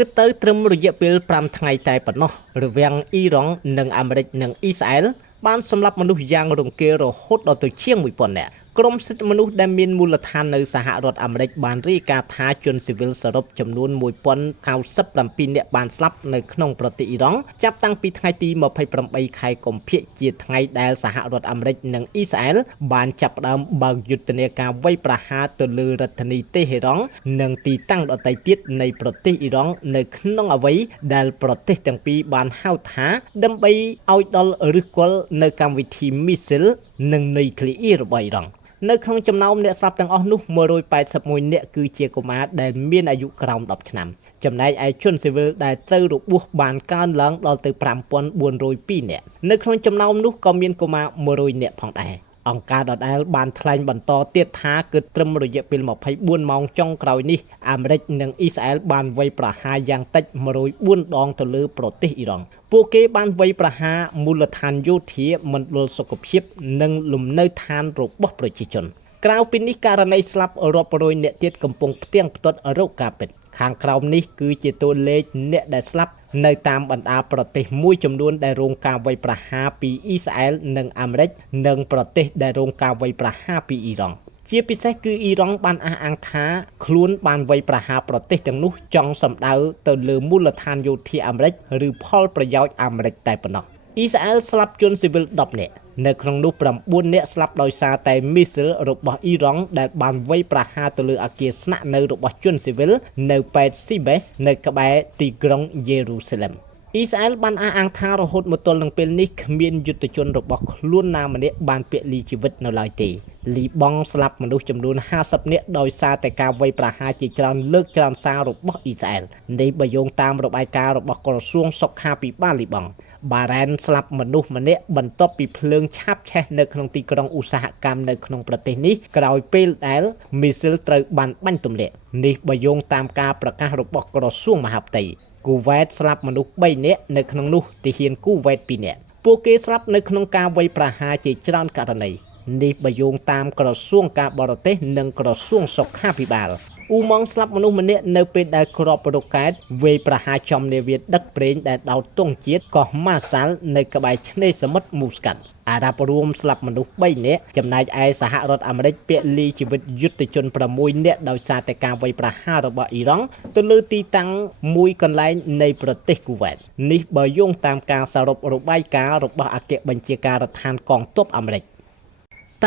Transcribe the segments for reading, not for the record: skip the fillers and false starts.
គឺទៅត្រឹមរយៈពេល5ថ្ងៃតែប៉ុណ្ណោះរវាងអ៊ីរ៉ង់និងអាមេរិកនិងអ៊ីស្រាអែលបានសម្លាប់មនុស្សយ៉ាងរង្គាលរហូតដល់ទៅជាង1000នាក់ក្រុមសិទ្ធិមនុស្សដែលមានមូលដ្ឋាននៅសហរដ្ឋអាមេរិកបានរាយការណ៍ថាជនស៊ីវិលសរុបចំនួន1097នាក់បានស្លាប់នៅក្នុងប្រទេសអ៊ីរ៉ង់ចាប់តាំងពីថ្ងៃទី28ខែកុម្ភៈជាថ្ងៃដែលសហរដ្ឋអាមេរិកនិងអ៊ីស្រាអែលបានចាប់ផ្ដើមបើកយុទ្ធនាការវាយប្រហារទៅលើរដ្ឋធានីតេហេរ៉ង់និងទីតាំងដទៃទៀតនៃប្រទេសអ៊ីរ៉ង់នៅក្នុងអ្វីដែលប្រទេសទាំងពីរបានហៅថាដើម្បីឲ្យដល់ឫសគល់នៅកម្មវិធីមីស៊ីលនិងនុយក្លេអ៊ីររបស់អ៊ីរ៉ង់នៅក្នុងចំណោមអ្នកស្លាប់ទាំងអស់នោះ181នាក់គឺជាកុមារដែលមានអាយុក្រោម10ឆ្នាំចំណែកឯជនស៊ីវិលដែលត្រូវរបួសបានកើនឡើងដល់ទៅ5402នាក់នៅក្នុងចំណោមនោះក៏មានកុមារ100នាក់ផងដែរអង្គការដដែលបានថ្លែងបន្តទៀតថាគឺត្រឹមរយៈពេល24ម៉ោងចុងក្រោយនេះអាមេរិកនិងអ៊ីស្រាអែលបានវាយប្រហារយ៉ាងតិច104ដងទៅលើប្រទេសអ៊ីរ៉ង់ពួកគេបានវាយប្រហារមូលដ្ឋានយោធាមណ្ឌលសុខភាពនិងលំនៅឋានរបស់ប្រជាជនក្រៅពីនេះករណីស្លាប់រាប់រយនាក់ទៀតកំពុងផ្ទៀងផ្ទាត់រោគការពិតខាងក្រោមនេះគឺជាតួលេខអ្នកដែលស្លាប់នៅតាមបណ្ដាប្រទេសមួយចំនួនដែលរងការវាយប្រហារពីអ៊ីស្រាអែលនិងអាមេរិកនិងប្រទេសដែលរងការវាយប្រហារពីអ៊ីរ៉ង់ជាពិសេសគឺអ៊ីរ៉ង់បានអះអាងថាខ្លួនបានវាយប្រហារប្រទេសទាំងនោះចង់សម្ដៅទៅលើមូលដ្ឋានយោធាអាមេរិកឬផលប្រយោជន៍អាមេរិកតែប៉ុណ្ណោះអ៊ីស្រាអែលស្លាប់ជនស៊ីវិល10នាក់នៅក្នុងនោះ9នាក់ស្លាប់ដោយសារតែមីស៊ីលរបស់អ៊ីរ៉ង់ដែលបានវាយប្រហារទៅលើអគារស្នាក់នៅរបស់ជនស៊ីវិលនៅប៉ែតស៊ីបេសនៅក្បែរទីក្រុងយេរូសាឡិមអ៊ីស្រាអែលបានអះអាងថារហូតមកទល់នឹងពេលនេះគ្មានយុទ្ធជនរបស់ខ្លួនណាម្នាក់បានពលីជីវិតនៅឡើយទេលីបង់ស្លាប់មនុស្សចំនួន50នាក់ដោយសារតែការវាយប្រហារជាច្រើនលើកច្រើនសាររបស់អ៊ីស្រាអែលនេះបើយោងតាមរបាយការណ៍របស់ក្រសួងសុខាភិបាលលីបង់បារ៉ែនស្លាប់មនុស្សម្នាក់បន្ទាប់ពីភ្លើងឆាបឆេះនៅក្នុងទីក្រុងឧស្សាហកម្មនៅក្នុងប្រទេសនេះក្រោយពេលដែលមីស៊ីលត្រូវបានបាញ់ទម្លាក់នេះបើយោងតាមការប្រកាសរបស់ក្រសួងមហាផ្ទៃគូវ៉េតស្លាប់មនុស្ស3នាក់នៅក្នុងនោះទាហានគូវ៉េត2នាក់ពួកគេស្លាប់នៅក្នុងការវាយប្រហារជាច្រើនករណីនេះបើយោងតាមក្រសួងការបរទេសនិងក្រសួងសុខាភិបាលអ៊ូម៉ង់ស្លាប់មនុស្សម្នាក់នៅពេលដែលគ្រាប់រ៉ុកកែតវាយប្រហារចំនាវាដឹកប្រេងដែលដោតទង់ជាតិកោះម៉ាសាល់នៅក្បែរឆ្នេរសមុទ្រមូស្កាត់អារ៉ាប់រួមស្លាប់មនុស្ស3នាក់ចំណែកឯសហរដ្ឋអាមេរិកពលីជីវិតយុទ្ធជន6នាក់ដោយសារតែការវាយប្រហាររបស់អ៊ីរ៉ង់ទៅលើទីតាំងមួយកន្លែងនៃប្រទេសគូវ៉េតនេះបើយោងតាមការសរុបរបាយការណ៍របស់អគ្គបញ្ជាការដ្ឋានកងទ័ពអាមេរិក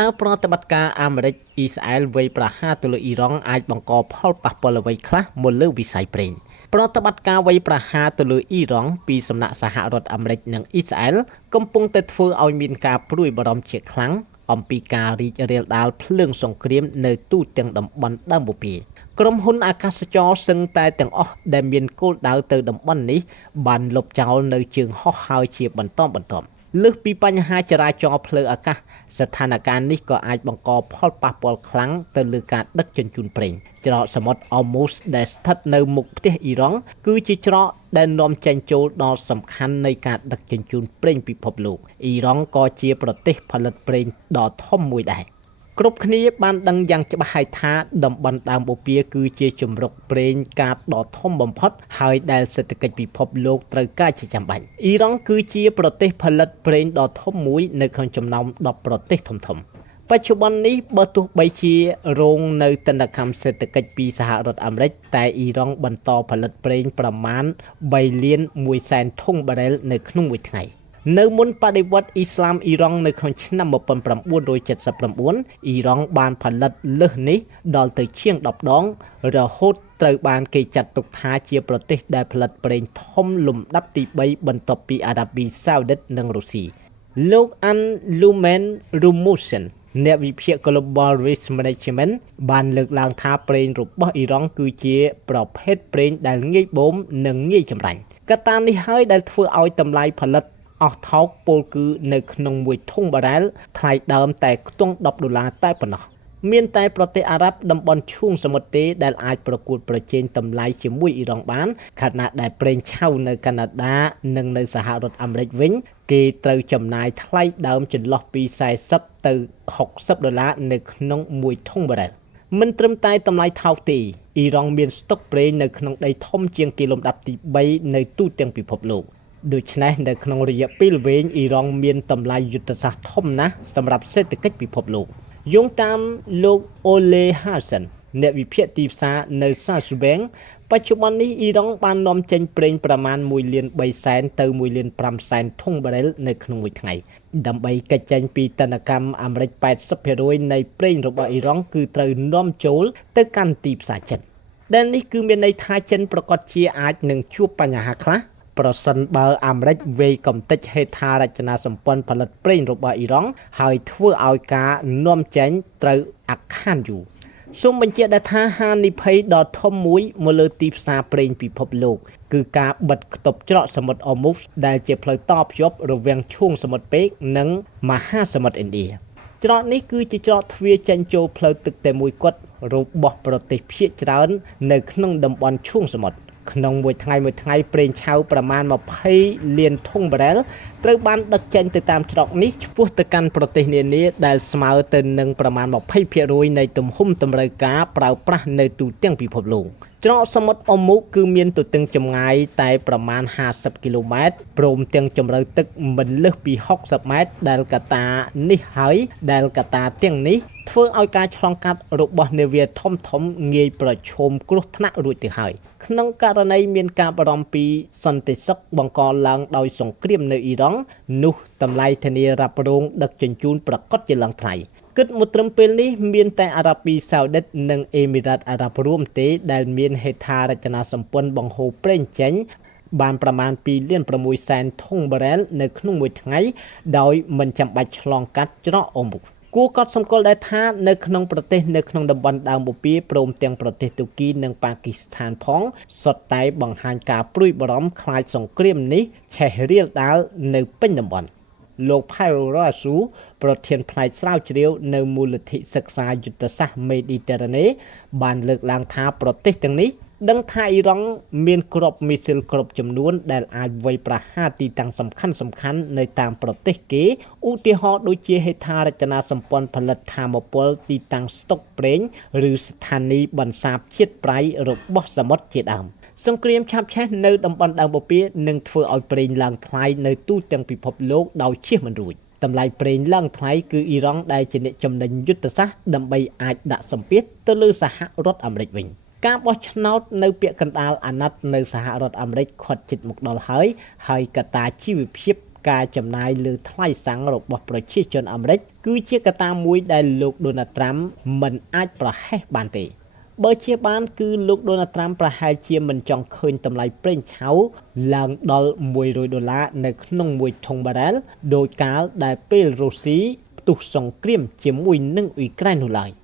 តើប្រតិបត្តិការអាមេរិកអ៊ីស្រាអែលវាយប្រហារទៅលើអ៊ីរ៉ង់អាចបង្កផលប៉ះពាល់អ្វីខ្លះមកលើវិស័យប្រេងប្រតិបត្តិការវាយប្រហារទៅលើអ៊ីរ៉ង់ពីសំណាក់សហរដ្ឋអាមេរិកនិងអ៊ីស្រាអែលកំពុងតែធ្វើឲ្យមានការព្រួយបារម្ភជាខ្លាំងអំពីការរីករាលដាលភ្លើងសង្គ្រាមនៅទូទាំងតំបន់ដើមបុព្វាក្រុមហ៊ុនអាកាសចរសឹងតែទាំងអស់ដែលមានគោលដៅទៅតំបន់នេះបានលុបចោលនៅជើងហោះហើរជាបន្តបន្ទាប់លើសពីបញ្ហាចរាចរណ៍ផ្លូវអាកាសស្ថានភាពនេះក៏អាចបង្កផលប៉ះពាល់ខ្លាំងទៅលើការដឹកជញ្ជូនប្រេងច្រកសមុទ្រអ៊ឺម៉ូសដែលស្ថិតនៅមុខផ្ទះអ៊ីរ៉ង់គឺជាច្រកដែលនាំចេញចូលដ៏សំខាន់នៃការដឹកជញ្ជូនប្រេងពិភពលោកអ៊ីរ៉ង់ក៏ជាប្រទេសផលិតប្រេងដ៏ធំមួយដែរគ្រប់គ្នាបានដឹងយ៉ាងច្បាស់ហើយថាតំបន់ដើមបូព៌ាគឺជាជម្រកប្រេងកាតដ៏ធំបំផុតហើយដែលសេដ្ឋកិច្ចពិភពលោកត្រូវការជាចាំបាច់អ៊ីរ៉ង់គឺជាប្រទេសផលិតប្រេងដ៏ធំមួយនៅក្នុងចំណោម10ប្រទេសធំៗបច្ចុប្បន្ននេះបើទោះបីជារងនៅទណ្ឌកម្មសេដ្ឋកិច្ចពីសហរដ្ឋអាមេរិកតែអ៊ីរ៉ង់បន្តផលិតប្រេងប្រមាណ3លាន1សែនធុងបារ៉ែលនៅក្នុងមួយថ្ងៃនៅមុនបដិវត្តន៍អ៊ីស្លាមអ៊ីរ៉ង់នៅក្នុងឆ្នាំ1979អ៊ីរ៉ង់បានផលិតលើសនេះដល់ទៅជាង10ដងរហូតត្រូវបានគេចាត់ទុកថាជាប្រទេសដែលផលិតប្រេងធំលំដាប់ទី3បន្ទាប់ពីអារ៉ាប៊ីសាអូឌីតនិងរុស្ស៊ីលោកអាន់លូមែនរូមូសិនអ្នកវិភាគ Global Risk Management បានលើកឡើងថាប្រេងរបស់អ៊ីរ៉ង់គឺជាប្រភេទប្រេងដែលងាយបូមនិងងាយចម្រាញ់កត្តានេះហើយដែលធ្វើឲ្យតម្លៃផលិតអស់ថោកពលគឺនៅក្នុងមួយធុងបារ៉ែលថ្លៃដើមតែខ្ទង់$10តែប៉ុណ្ណោះមានតែប្រទេសអារ៉ាប់តំបន់ឈូងសមុទ្រទេដែលអាចប្រកួតប្រជែងតម្លៃជាមួយអ៊ីរ៉ង់បានខណៈដែលប្រេងឆៅនៅកាណាដានិងនៅសហរដ្ឋអាមេរិកវិញគេត្រូវចំណាយថ្លៃដើមចន្លោះពី$40ទៅ$60នៅក្នុងមួយធុងបារ៉ែល មិនត្រឹមតែតម្លៃថោកទេអ៊ីរ៉ង់មានស្តុកប្រេងនៅក្នុងដីធំជាងគេលំដាប់ទី3នៅទូទាំងពិភពលោកដូច្នេះនៅក្នុងរយៈពេលវែងអ៊ីរ៉ង់មានតម្លៃយុទ្ធសាស្ត្រធំណាស់សម្រាប់សេដ្ឋកិច្ចពិភពលោកយោងតាមលោក Ole Hansen អ្នកវិភាគទីផ្សារនៅ Sarsbank បច្ចុប្បន្ននេះអ៊ីរ៉ង់បាននាំចេញប្រេងប្រមាណ1លាន3សែនទៅ1លាន5សែនធុងបារ៉ែលនៅក្នុងមួយថ្ងៃដើម្បីកិច្ចចេញពីទណ្ឌកម្មអាមេរិក 80% នៃប្រេងរបស់អ៊ីរ៉ង់គឺត្រូវនាំចូលទៅកាន់ទីផ្សារចិនដែលនេះគឺមានន័យថាចិនប្រកាសជាអាចនឹងជួបបញ្ហាខ្លះប្រសិនបើអាមេរិកវេយកំទេចហេដ្ឋារចនាសម្ព័ន្ធផលិតប្រេងរបស់អ៊ីរ៉ង់ហើយធ្វើឲ្យការនាំចេញត្រូវអាក់ខានយូរសូមបញ្ជាក់ដែរថាហានិភ័យដ៏ធំមួយមកលើទីផ្សារប្រេងពិភពលោកគឺការបិទគប់ច្រកសមុទ្រអ៊ូមុសដែលជាផ្លូវតភ្ជាប់រវាងឈូងសមុទ្រពេកនិងមហាសមុទ្រឥណ្ឌាច្រកនេះគឺជាច្រកទ្វារចេញចូលផ្លូវទឹកតែមួយគត់របស់ប្រទេសភាគច្រើននៅក្នុងតំបន់ឈូងសមុទ្រក្នុងមួយថ្ងៃប្រេងឆៅប្រមាណ20លានធុងបារ៉ែលត្រូវបានដឹកចេញទៅតាមច្រកនេះឆ្ពោះទៅកាន់ប្រទេសនានាដែលស្មើទៅនឹងប្រមាណ 20% នៃទំហំតម្រូវការប្រើប្រាស់នៅទូទាំងពិភពលោកច្រកសមុទ្រអ៊ូមុគឺមានទទឹងចម្ងាយតែប្រមាណ50គីឡូម៉ែត្រព្រមទាំងជម្រៅទឹកមិនលើសពី60ម៉ែត្រដែលកត្តានេះហើយដែលកត្តាទាំងនេះធ្វើឲ្យការឆ្លងកាត់របស់នាវាធំងាយប្រឈមគ្រោះថ្នាក់រួចទៅហើយក្នុងករណីមានការបារម្ភពីសន្តិសុខបង្កឡើងដោយសង្គ្រាមនៅអ៊ីរ៉ង់នោះតម្លៃធានារ៉ាប់រងដឹកជញ្ជូនប្រកាសជាឡើងថ្លៃគិតមកត្រឹមពេលនេះមានតែអារ៉ាប៊ីសាអូឌីតនិងអេមីរ៉ាតអារ៉ាប់រួមទេដែលមានហេដ្ឋារចនាសម្ព័ន្ធបង្ហូរប្រេងចេញបានប្រមាណ2លាន6សែនធុងបារ៉ែលនៅក្នុងមួយថ្ងៃដោយមិនចាំបាច់ឆ្លងកាត់ច្រកអ៊ូមុគួរកត់សម្គាល់ដែរថានៅក្នុងប្រទេសនៅក្នុងតំបន់ដើមបូព៌ាព្រមទាំងប្រទេសទូគីនិងប៉ាគីស្ថានផងសុទ្ធតែបង្ហាញការព្រួយបារម្ភខ្លាចសង្គ្រាមនេះឆេះរាលដាលនៅពេញតំបន់លោក Paolo Rasu ប្រធានផ្នែកស្រាវជ្រាវនៅមូលនិធិសិក្សាយុទ្ធសាស្ត្រមេឌីទែរ៉ាណេបានលើកឡើងថាប្រទេសទាំងនេះដឹងថាអ៊ីរ៉ង់មានគ្រាប់មីស៊ីលគ្រប់ចំនួនដែលអាចវាយប្រហារទីតាំងសំខាន់នៅតាមប្រទេសគេឧទាហរណ៍ដូចជាហេដ្ឋារចនាសម្ព័ន្ធផលិតថាមពលទីតាំងស្តុកប្រេងឬស្ថានីយ៍បន្សាបជាតិប្រៃរបស់សមុទ្រជាដើមសង្គ្រាមឆាបឆេះនៅតំបន់ដើមបូព៌ានឹងធ្វើឲ្យប្រេងឡើងថ្លៃនៅទូទាំងពិភពលោកដោយជៀសមិនរួចតម្លៃប្រេងឡើងថ្លៃគឺអ៊ីរ៉ង់ដែលជាអ្នកចំណេញយុទ្ធសាស្ត្រដើម្បីអាចដាក់សម្ពាធទៅលើសហរដ្ឋអាមេរិកវិញការបោះឆ្នោតនៅពាក់កណ្ដាលអាណត្តិនៅសហរដ្ឋអាមេរិកខាត់ជិតមកដល់ហើយកត្តាជីវភាពការចំណាយលើថ្លៃសាំងរបស់ប្រជាជនអាមេរិកគឺជាកត្តាមួយដែលលោកដូណាល់ត្រាំមិនអាចប្រហែសបានទេបើជាបានគឺលោកដូណាល់ត្រាំប្រហែលជាមិនចង់ឃើញតម្លៃប្រេងឆៅឡើងដល់$100នៅក្នុងមួយធុងបារ៉ែលដោយកាលដែលពេលរុស្ស៊ីផ្ទុះសង្គ្រាមជាមួយនឹងអ៊ុយក្រែននោះឡើយ។